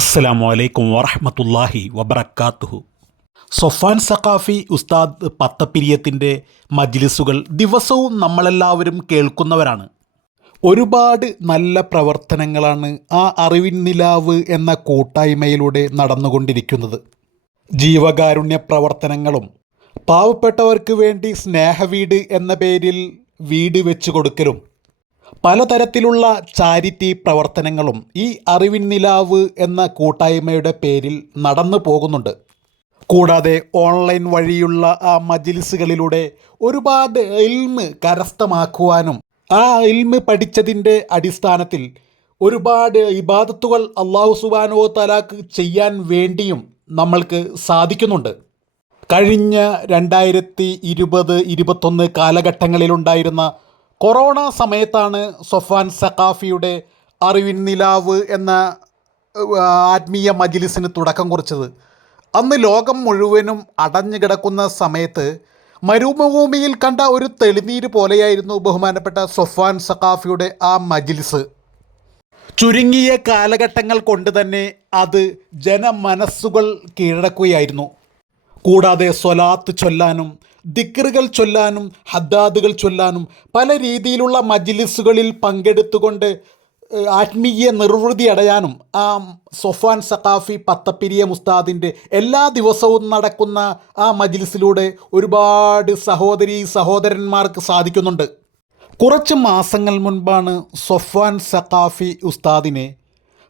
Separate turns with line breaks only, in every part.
അസ്സലാമു അലൈക്കും വറഹ്മത്തുള്ളാഹി വബർക്കാത്തുഹു സൊഫാൻ സഖാഫി ഉസ്താദ് പത്തപ്പിരിയത്തിന്റെ മജ്ലിസുകൾ ദിവസവും നമ്മളെല്ലാവരും കേൾക്കുന്നവരാണ്. ഒരുപാട് നല്ല പ്രവർത്തനങ്ങളാണ് ആ അറിവിൻ നിലാവ് എന്ന കൂട്ടായ്മയിലൂടെ നടന്നുകൊണ്ടിരിക്കുന്നത്. ജീവകാരുണ്യ പ്രവർത്തനങ്ങളും പാവപ്പെട്ടവർക്ക് വേണ്ടി സ്നേഹവീട് എന്ന പേരിൽ വീട് വെച്ചു കൊടുക്കലും പലതരത്തിലുള്ള ചാരിറ്റി പ്രവർത്തനങ്ങളും ഈ അറിവിൻ നിലാവ് എന്ന കൂട്ടായ്മയുടെ പേരിൽ നടന്നു പോകുന്നുണ്ട്. കൂടാതെ ഓൺലൈൻ വഴിയുള്ള ആ മജിലിസുകളിലൂടെ ഒരുപാട് ഇൽമ് കരസ്ഥമാക്കുവാനും ആ ഇൽമ് പഠിച്ചതിന്റെ അടിസ്ഥാനത്തിൽ ഒരുപാട് ഇബാദത്തുകൾ അള്ളാഹു സുബാനോ തലാക്ക് ചെയ്യാൻ വേണ്ടിയും നമ്മൾക്ക് സാധിക്കുന്നുണ്ട്. കഴിഞ്ഞ രണ്ടായിരത്തി ഇരുപത് ഇരുപത്തൊന്ന് കാലഘട്ടങ്ങളിലുണ്ടായിരുന്ന കൊറോണ സമയത്താണ് സൊഫാൻ സഖാഫിയുടെ അറിവിൻ നിലാവ് എന്ന ആത്മീയ മജിലിസിന് തുടക്കം കുറിച്ചത്. അന്ന് ലോകം മുഴുവനും അടഞ്ഞു കിടക്കുന്ന സമയത്ത് മരുഭൂമിയിൽ കണ്ട ഒരു തെളിനീര് പോലെയായിരുന്നു ബഹുമാനപ്പെട്ട സൊഫാൻ സഖാഫിയുടെ ആ മജിലിസ്. ചുരുങ്ങിയ കാലഘട്ടങ്ങൾ കൊണ്ട് തന്നെ അത് ജനമനസ്സുകൾ കീഴടക്കുകയായിരുന്നു. കൂടാതെ സ്വലാത്ത് ചൊല്ലാനും ദിക്റുകൾ ചൊല്ലാനും ഹദ്ദാദുകൾ ചൊല്ലാനും പല രീതിയിലുള്ള മജ്ലിസുകളിൽ പങ്കെടുത്തുകൊണ്ട് ആത്മീയ നിർവൃതി അടയാനും ആ സൊഫാൻ സഖാഫി പത്തപ്പിരിയ മുസ്താദിന്റെ എല്ലാ ദിവസവും നടക്കുന്ന ആ മജ്ലിസിലൂടെ ഒരുപാട് സഹോദരി സഹോദരന്മാർക്ക് സാധിക്കുന്നുണ്ട്. കുറച്ച് മാസങ്ങൾ മുൻപാണ് സൊഫാൻ സഖാഫി ഉസ്താദിനെ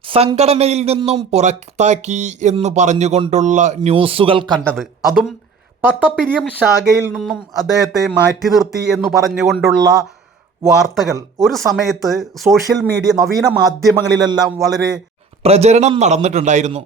സംഘടനയിൽ നിന്നും പുറത്താക്കി എന്ന് പറഞ്ഞുകൊണ്ടുള്ള ന്യൂസുകൾ കണ്ടത്. അതും പത്തപ്പിരിയം ശാഖയിൽ നിന്നും അദ്ദേഹത്തെ മാറ്റി നിർത്തി എന്ന് പറഞ്ഞുകൊണ്ടുള്ള വാർത്തകൾ ഒരു സമയത്ത് സോഷ്യൽ മീഡിയ നവീന മാധ്യമങ്ങളിലെല്ലാം വളരെ പ്രചരണം നടന്നിട്ടുണ്ടായിരുന്നു.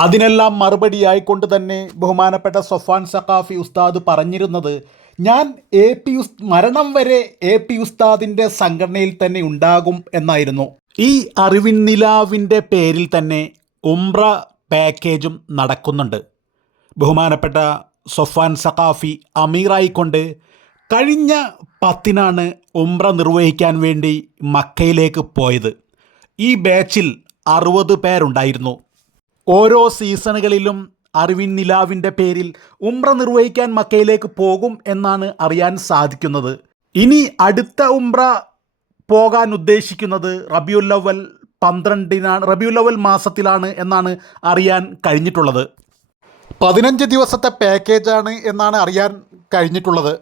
അതിനെല്ലാം മറുപടിയായിക്കൊണ്ട് തന്നെ ബഹുമാനപ്പെട്ട സൊഫാൻ സഖാഫി ഉസ്താദ് പറഞ്ഞിരുന്നത് ഞാൻ എ പി ഉസ് മരണം വരെ എ പി ഉസ്താദിന്റെ സംഘടനയിൽ തന്നെ ഉണ്ടാകും എന്നായിരുന്നു. ഈ അറിവിൻ നിലാവിന്റെ പേരിൽ തന്നെ ഉംറ പാക്കേജും നടക്കുന്നുണ്ട്. ബഹുമാനപ്പെട്ട സൊഫാൻ സഖാഫി അമീറായിക്കൊണ്ട് കഴിഞ്ഞ പത്തിനാണ് ഉംറ നിർവഹിക്കാൻ വേണ്ടി മക്കയിലേക്ക് പോയത്. ഈ ബാച്ചിൽ അറുപത് പേരുണ്ടായിരുന്നു. ഓരോ സീസണുകളിലും അറിവിൻ നിലാവിന്റെ പേരിൽ ഉംറ നിർവഹിക്കാൻ മക്കയിലേക്ക് പോകും എന്നാണ് അറിയാൻ സാധിക്കുന്നത്. ഇനി അടുത്ത ഉംറ പോകാൻ ഉദ്ദേശിക്കുന്നത് റബിയുല്ലവൽ പന്ത്രണ്ടിനാണ് റബിയുല്ലവൽ മാസത്തിലാണ് എന്നാണ് അറിയാൻ കഴിഞ്ഞിട്ടുള്ളത്. പതിനഞ്ച് ദിവസത്തെ പാക്കേജാണ് എന്നാണ് അറിയാൻ കഴിഞ്ഞിട്ടുള്ളത്.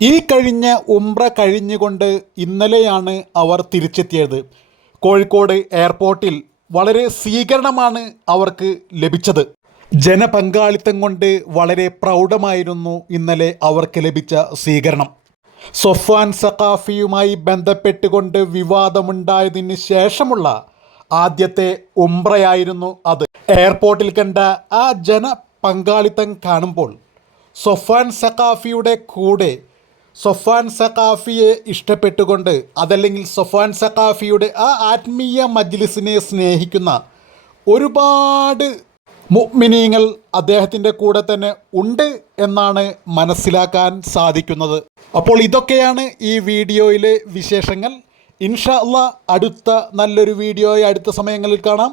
ഈ കഴിഞ്ഞ ഉംറ കഴിഞ്ഞുകൊണ്ട് ഇന്നലെയാണ് അവർ തിരിച്ചെത്തിയത്. കോഴിക്കോട് എയർപോർട്ടിൽ വളരെ സ്വീകരണമാണ് അവർക്ക് ലഭിച്ചത്. ജനപങ്കാളിത്തം കൊണ്ട് വളരെ പ്രൗഢമായിരുന്നു ഇന്നലെ അവർക്ക് ലഭിച്ച സ്വീകരണം. സൊഫാൻ സഖാഫിയുമായി ബന്ധപ്പെട്ടുകൊണ്ട് വിവാദമുണ്ടായതിന് ശേഷമുള്ള ആദ്യത്തെ ഉംറയായിരുന്നു അത്. എയർപോർട്ടിൽ കണ്ട ആ ജന പങ്കാളിത്തം കാണുമ്പോൾ സൊഫാൻ സഖാഫിയുടെ കൂടെ സൊഫാൻ സഖാഫിയെ ഇഷ്ടപ്പെട്ടുകൊണ്ട് അതല്ലെങ്കിൽ സൊഫാൻ സഖാഫിയുടെ ആ ആത്മീയ മജ്ലിസിനെ സ്നേഹിക്കുന്ന ഒരുപാട് മുഗ്മിനീങ്ങൾ അദ്ദേഹത്തിന്റെ കൂടെ തന്നെ ഉണ്ട് എന്നാണ് മനസ്സിലാക്കാൻ സാധിക്കുന്നത്. അപ്പോൾ ഇതൊക്കെയാണ് ഈ വീഡിയോയിലെ വിശേഷങ്ങൾ. ഇൻഷാ അള്ളാ അടുത്ത നല്ലൊരു വീഡിയോയെ അടുത്ത സമയങ്ങളിൽ കാണാം.